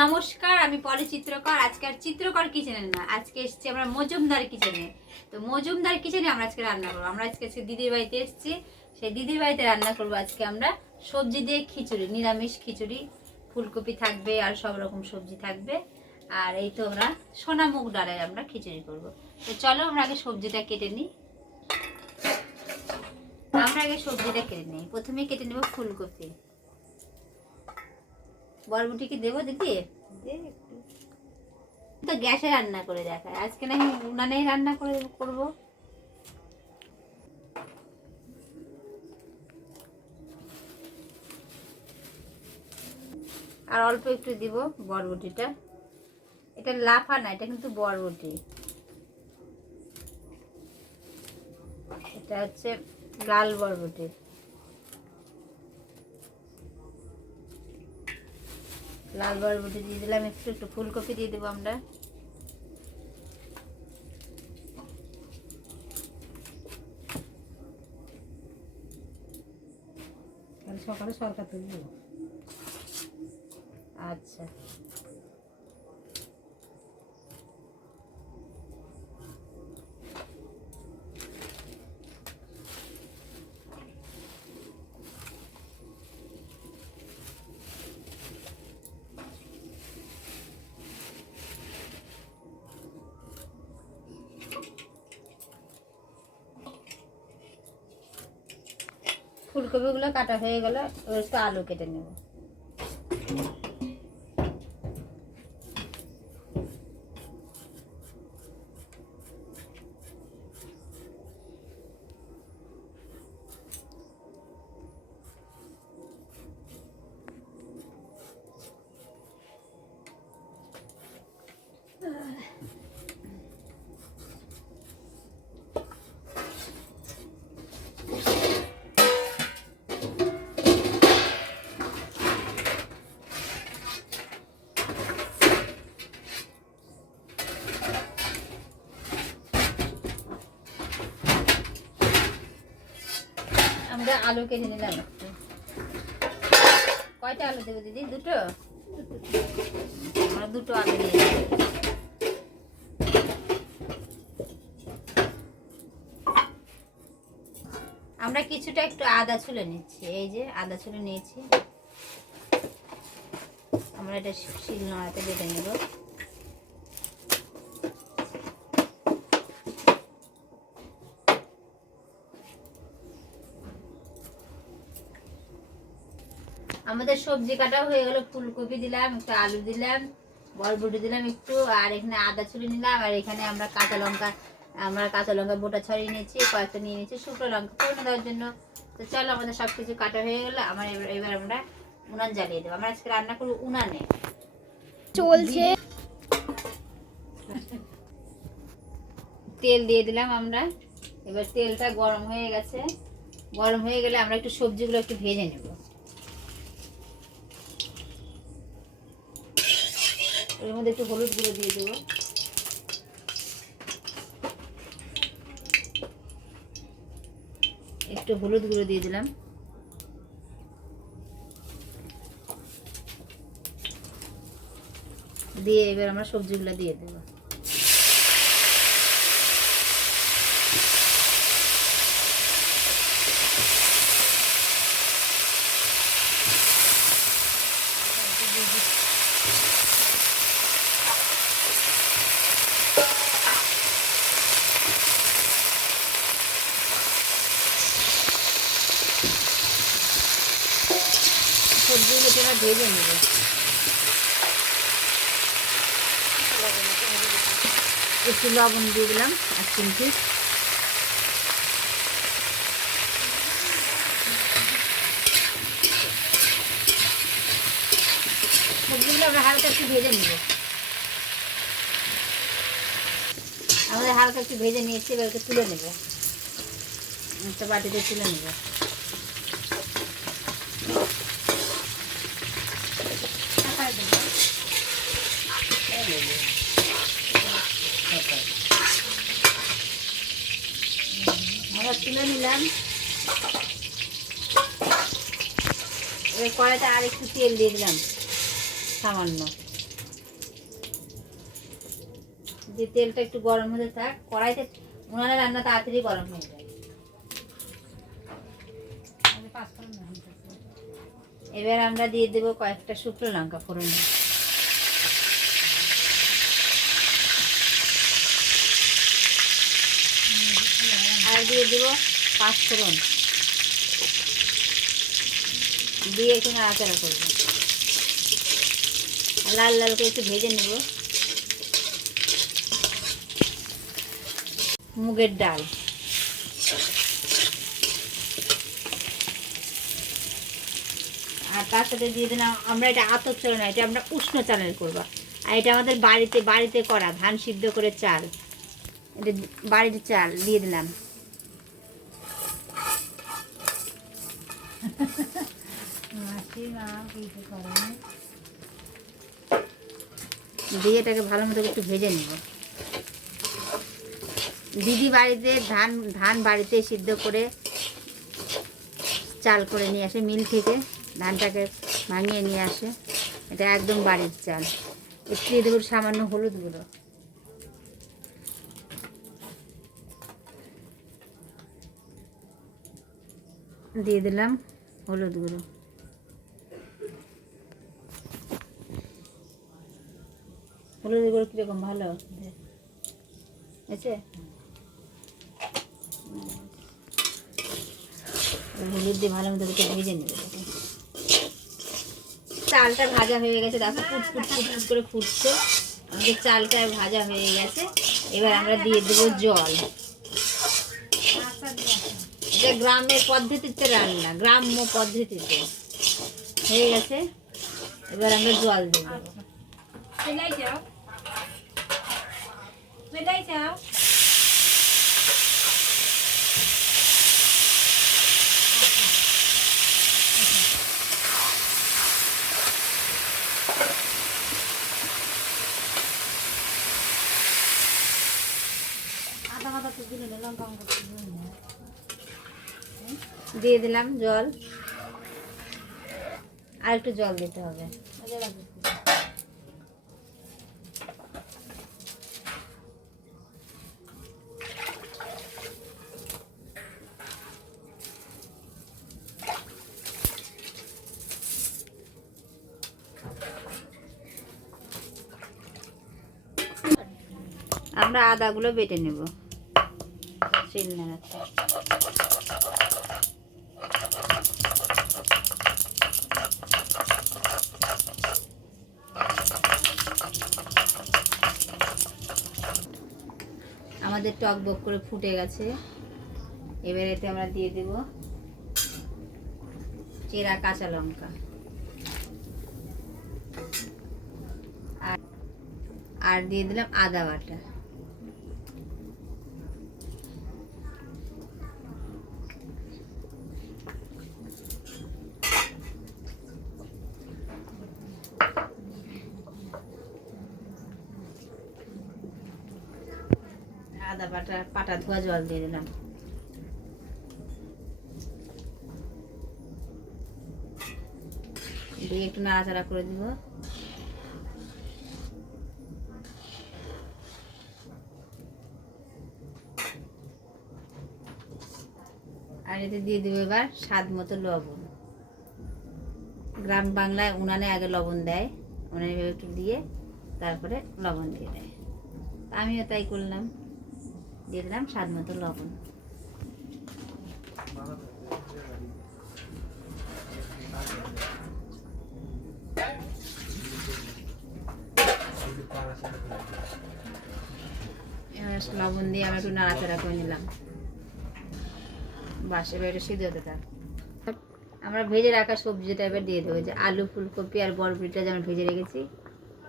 নমস্কার, আমি পলি চিত্রকর। আজকে আর চিত্রকর কিচেনে না, আজকে এসেছি আমরা মজুমদার কিচেনে। তো মজুমদার কিচেনে আমরা আজকে রান্না করবো। আমরা আজকে দিদির বাড়িতে এসেছি, সেই দিদির বাড়িতে রান্না করবো আজকে আমরা সবজি দিয়ে খিচুড়ি, নিরামিষ খিচুড়ি। ফুলকপি থাকবে আর সব রকম সবজি থাকবে। আর এই তো আমরা সোনা মুগ ডালের আমরা খিচুড়ি করব। তো চলো আমরা আগে সবজিটা কেটে নিই। আমরা আগে সবজিটা কেটে নিই। প্রথমে কেটে নেব ফুলকপি। বরবটি কি দেবো দিদি? তো গ্যাসে রান্না করে দেখায়, আজকে না উনানেই রান্না করে করবো। আর অল্প একটু দিব বরবটিটা। এটা লাফা না, এটা কিন্তু বরবটি। এটা হচ্ছে লাল বরবটি। লাল বরবটি দিয়ে দিলাম, একটু একটু ফুলকপি দিয়ে দেবো আমরা। সকালে সরকার তুলব। আচ্ছা, ফুলকপিগুলো কাটা হয়ে গেল, একটু আলু কেটে নেব। আমরা আলু কেটে নিলাম একটু। কয়টা আলু দেবো দিদি? দুটো? আমরা দুটো আলু দিয়ে দিই। আমরা কিছুটা একটু আদা ছুলে নিচ্ছি। এই যে আদা ছুলে নিয়েছি, আমরা এটা শিলনোড়াতে বেটে নেব। আমাদের সবজি কাটাও হয়ে গেল। ফুলকপি দিলাম, একটু আলু দিলাম, বরবটি দিলাম একটু, আর এখানে আদা ছুলে নিলাম। আর এখানে আমরা কাঁচা লঙ্কা বোটা ছড়িয়ে নিয়েছি, কয়েকটা নিয়ে নিয়েছি শুকনো লঙ্কা ফোড়ন দেওয়ার জন্য। তো চলো, আমাদের সব কিছু কাটা হয়ে গেলো। এবার আমরা উনান জ্বালিয়ে দেবো। আমরা আজকে রান্না করবো উনানে। চলছে, তেল দিয়ে দিলাম আমরা। এবার তেলটা গরম হয়ে গেছে, গরম হয়ে গেলে আমরা একটু সবজিগুলো একটু ভেজে নেব। এর মধ্যে একটু হলুদ গুঁড়ো দিয়ে দেবো, একটু হলুদ গুঁড়ো দিয়ে দিলাম। দিয়ে এবার আমরা সবজিগুলো দিয়ে দেবো। সবজিগুলো তোরা ভেজে নেবে। একটু লবণ দিয়ে দিলাম, 1 চিমটি। সবজিগুলো আমরা হালকা একটু ভেজে নেব। আমাদের হালকা একটু ভেজে নিয়েছি, এবার একটু তুলে নেব, একটা বাটিতে তুলে নেব। আমরা তুলে নিলাম। এবার কড়াইতে আর একটু তেল দিয়ে দিলাম সামান্য। যে তেলটা একটু গরম হতে থাক, কড়াইতে উনানে রান্না তাড়াতাড়ি গরম হয়ে যায়। এবার আমরা দিয়ে দেবো কয়েকটা শুকনো লঙ্কা ফোড়নে। আর দিয়ে দেবো পাঁচফোড়ন, দিয়ে একটু নাড়াচাড়া করবো, লাল লাল করে একটু ভেজে নেব। মুগের ডাল, আর তার সাথে দিয়ে দিলাম আমরা, এটা আতপ চাল না, এটা আমরা উষ্ণ চালের করবো। আর এটা আমাদের বাড়িতে করা ধান সিদ্ধ করে চাল, এটা বাড়ির চাল দিয়ে দিলাম। দিয়ে এটাকে ভালো মতো একটু ভেজে নেব। দিদি বাড়িতে ধান বাড়িতে সিদ্ধ করে চাল করে নিয়ে আসে, মিল থেকে ধানটাকে ভাঙিয়ে নিয়ে আসে, এটা একদম বাড়ির চাল। একটু দিয়ে দেবো সামান্য হলুদ গুঁড়ো, দিয়ে দিলাম হলুদ গুঁড়ো। হলুদ গুঁড়ো কীরকম ভালো আছে, হলুদ দিয়ে ভালো মতো ভেজে নেবে। চালটা ভাজা হয়ে গেছে, দেখো ফুট করে ফুটছে, আমাদের চালটা ভাজা হয়ে গেছে। এবার আমরা দিয়ে দেবো জল। এটা গ্রামের পদ্ধতিতে রান্না, গ্রাম্য পদ্ধতিতে হয়ে গেছে। এবার আমরা জল দেবো। দিয়ে দিলাম জল, আর একটু জল দিতে হবে। আমরা আদাগুলো বেটে নেব শিলনোড়াতে। আমাদের টক বক করে ফুটে গেছে। এবার এতে আমরা দিয়ে দেব চেরা কাঁচা লঙ্কা, আর দিয়ে দিলাম আদা বাটা। আদা পাটা ধোয়া জল দিয়ে দিলাম। দিয়ে একটু নাড়াচাড়া করে দিব। আর এতে দিয়ে দেবো এবার স্বাদ মতো লবণ। গ্রাম বাংলায় উনানে আগে লবণ দেয়, উনানে একটু দিয়ে তারপরে লবণ দিয়ে দেয়, আমিও তাই করলাম, দিয়ে দিলাম স্বাদ মতো লবণ। লবণ দিয়ে আমরা একটু নাড়াচাড়া করে নিলাম। বাস এবার একটু সিদ্ধ হতে থাক। আমরা ভেজে রাখা সবজিটা এবার দিয়ে দেবো, যে আলু ফুলকপি আর বরবটিটা যেমন ভেজে রেখেছি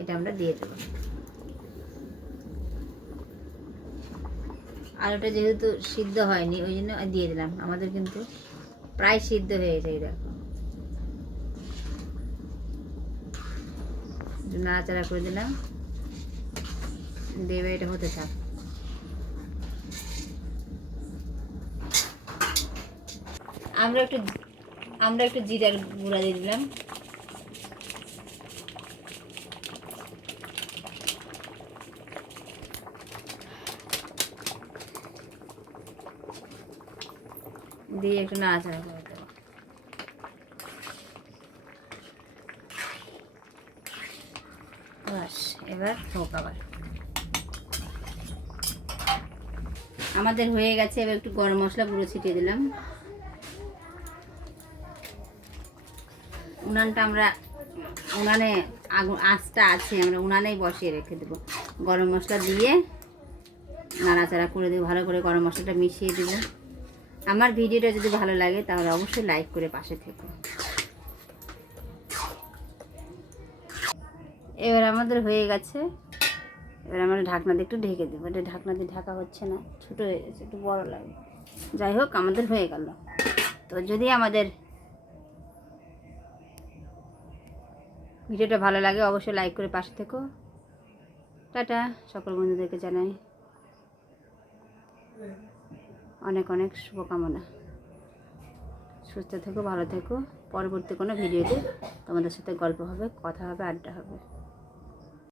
এটা আমরা দিয়ে দেবো। আলুটা যেহেতু সিদ্ধ হয়নি ওই জন্য দিয়ে দিলাম, আমাদের কিন্তু প্রায় সিদ্ধ হয়ে যায়। দেখো নাড়াচাড়া করে দিলাম, দেবে এটা হতে থাক। আমরা একটু জিরার গুঁড়া দিয়ে দিলাম, দিয়ে একটু নাড়াচাড়া করে দেবো। বাস, এবার হোক আবার। আমাদের হয়ে গেছে। এবার একটু গরম মশলা গুঁড়ো ছিটিয়ে দিলাম। উনানটা আমরা উনানে আগুন আঁচটা আছে, আমরা উনানেই বসিয়ে রেখে দেবো। গরম মশলা দিয়ে নাড়াচাড়া করে দেবো, ভালো করে গরম মশলাটা মিশিয়ে দেবো। আমার ভিডিওটা যদি ভালো লাগে তাহলে অবশ্যই লাইক করে পাশে থেকো। এবার আমাদের হয়ে গেছে। এবার আমরা ঢাকনা দিয়ে একটু ঢেকে দেবো। এটা ঢাকনা দিয়ে ঢাকা হচ্ছে না, ছোটো হয়ে গেছে, একটু বড় লাগে। যাই হোক, আমাদের হয়ে গেল। তো যদি আমাদের ভিডিওটা ভালো লাগে অবশ্যই লাইক করে পাশে থেকো। টাটা, সকল বন্ধুদেরকে জানাই অনেক অনেক শুভকামনা। সুস্থ থেকো, ভালো থেকো। পরবর্তী কোনো ভিডিওতে তোমাদের সাথে গল্প হবে, কথা হবে, আড্ডা হবে।